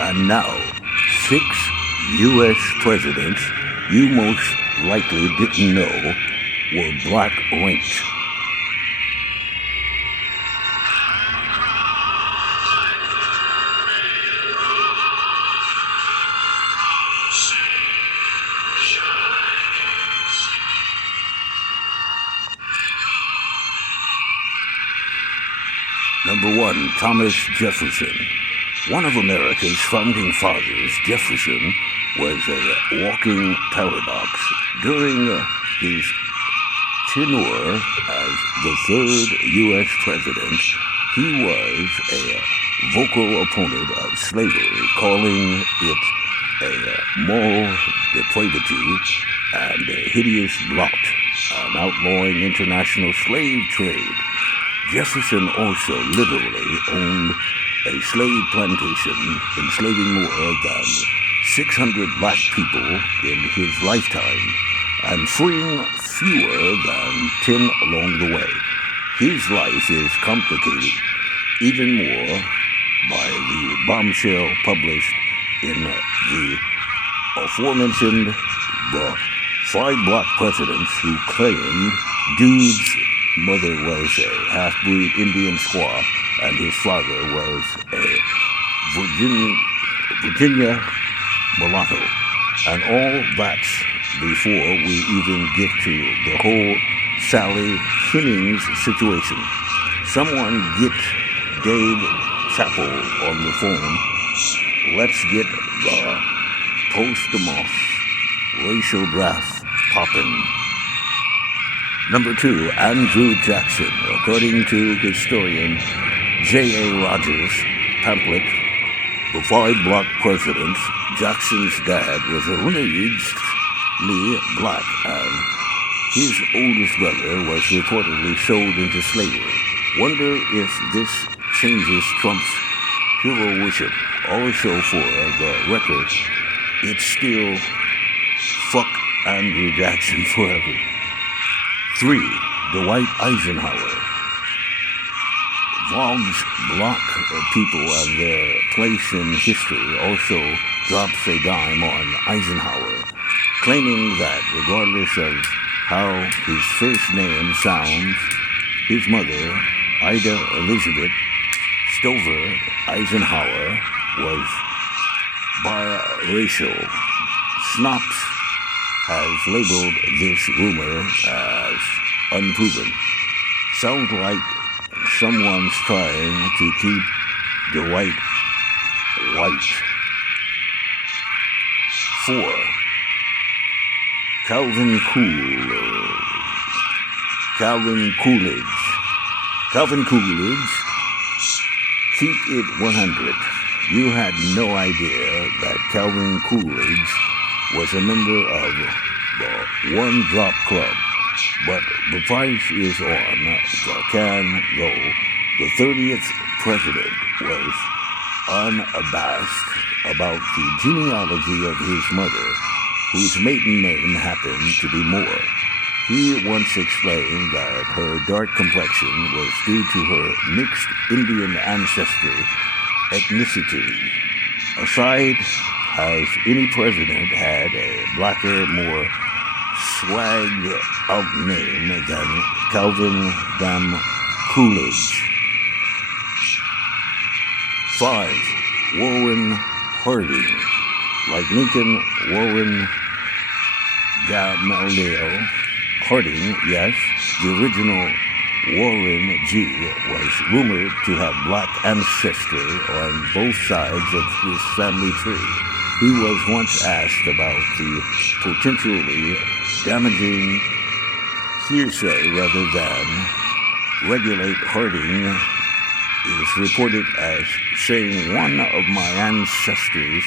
And now, 6 U.S. presidents you most likely didn't know were black ranked. Number 1, Thomas Jefferson. One of America's founding fathers, Jefferson, was a walking paradox. During his tenure as the third U.S. president, he was a vocal opponent of slavery, calling it a moral depravity and a hideous blot, and outlawing international slave trade. Jefferson also literally owned a slave plantation, enslaving more than 600 black people in his lifetime and freeing fewer than 10 along the way. His life is complicated even more by the bombshell published in the aforementioned the 5 black presidents who claimed Dude's mother was a half-breed Indian squaw and his father was a Virginia mulatto. And all that's before we even get to the whole Sally Hemings situation. Someone get Dave Chappell on the phone. Let's get the post-Demoss racial draft popping. Number 2, Andrew Jackson. According to historian J.A. Rogers' pamphlet, The 5 Black Presidents, Jackson's dad was allegedly black and his oldest brother was reportedly sold into slavery. Wonder if this changes Trump's hero worship. Also for the record, it's still fuck Andrew Jackson forever. 3. Dwight Eisenhower. Vogg's black people and their place in history also drops a dime on Eisenhower, claiming that regardless of how his first name sounds, his mother, Ida Elizabeth Stover Eisenhower, was biracial. Snops has labeled this rumor as unproven. Sounds like someone's trying to keep Dwight white. 4. Calvin Coolidge. Keep it 100. You had no idea that Calvin Coolidge was a member of the One Drop Club, but the price is on the can go. The 30th president was unabashed about the genealogy of his mother, whose maiden name happened to be Moore. He once explained that her dark complexion was due to her mixed Indian ancestry ethnicity. Aside, has any president had a blacker, more swagged out name than Calvin Dam Coolidge? 5. Warren Harding. Like Lincoln, Warren Gamaliel Harding, yes, the original Warren G. was rumored to have black ancestry on both sides of his family tree. He was once asked about the potentially damaging hearsay rather than regulate. Harding is reported as saying one of my ancestors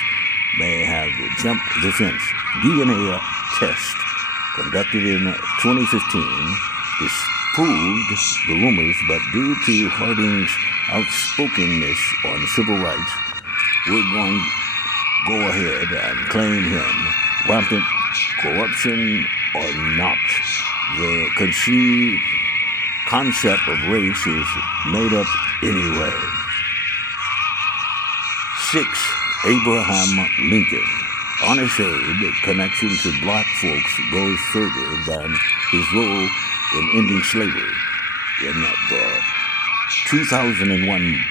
may have jumped the fence. DNA test conducted in 2015 disproved the rumors, but due to Harding's outspokenness on civil rights, we're going to go ahead and claim him. Rampant corruption or not, the conceived concept of race is made up anyway. 6. Abraham Lincoln. Honest Abe connection to black folks goes further than his role in ending slavery. In the 2001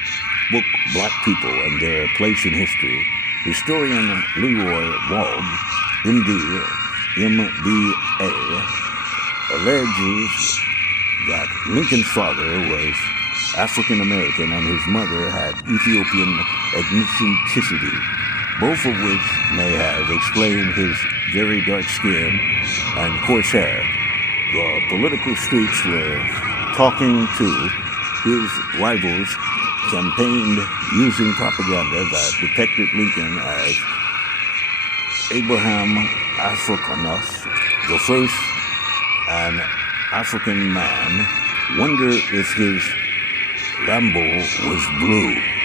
book Black People and Their Place in History, historian Leroy Wald, MD, MBA, alleges that Lincoln's father was African American and his mother had Ethiopian ethnicity, both of which may have explained his very dark skin and coarse hair. The political streets were talking to his rivals, campaigned using propaganda that depicted Lincoln as Abraham Africanus, the first an African man. Wonder if his Lambo was blue.